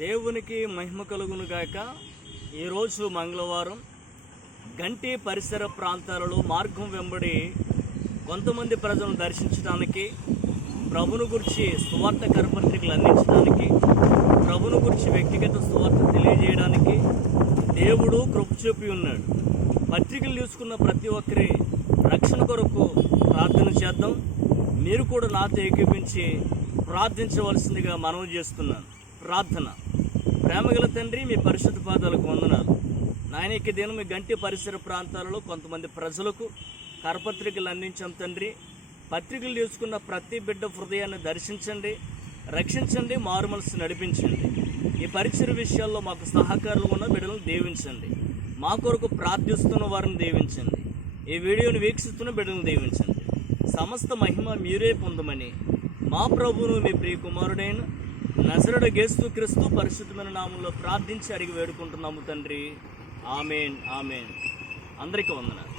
దేవునికి మహిమ కలుగును గాక. ఈరోజు మంగళవారం గంటి పరిసర ప్రాంతాలలో మార్గం వెంబడి కొంతమంది ప్రజలను దర్శించడానికి, ప్రభును గురించి సువార్త కరపత్రికలు అందించడానికి, ప్రభును గురించి వ్యక్తిగత సువార్త తెలియజేయడానికి దేవుడు కృప చూపి ఉన్నాడు. పత్రికలు తీసుకున్న ప్రతి ఒక్కరి రక్షణ కొరకు ప్రార్థన చేద్దాం. మీరు కూడా నాతో ఏకీపించి ప్రార్థించవలసిందిగా మనవి చేస్తున్నాను. ప్రార్థన. ప్రేమగల తండ్రి, మీ పరిశుద్ధ పాదాలకు వందనాలు. నాయనకి దినం మీ గంటి పరిసర ప్రాంతాలలో కొంతమంది ప్రజలకు కరపత్రికలు అందించాం తండ్రి. పత్రికలు తీసుకున్న ప్రతి బిడ్డ హృదయాన్ని దర్శించండి, రక్షించండి, మారుమనసు నడిపించండి. ఈ పరిచయ విషయాల్లో మాకు సహకారులు ఉన్న బిడ్డలను దీవించండి. మా కొరకు ప్రార్థిస్తున్న వారిని దీవించండి. ఈ వీడియోని వీక్షిస్తున్న బిడ్డలను దీవించండి. సమస్త మహిమ మీరే పొందమని మా ప్రభువును మీ ప్రియ కుమారుడైన నజరేయుడు యేసుక్రీస్తు పరిశుద్ధమైన నామంలో ప్రార్థించి అడిగి వేడుకుంటున్నాము తండ్రి. ఆమేన్, ఆమేన్. అందరికీ వందనాలు.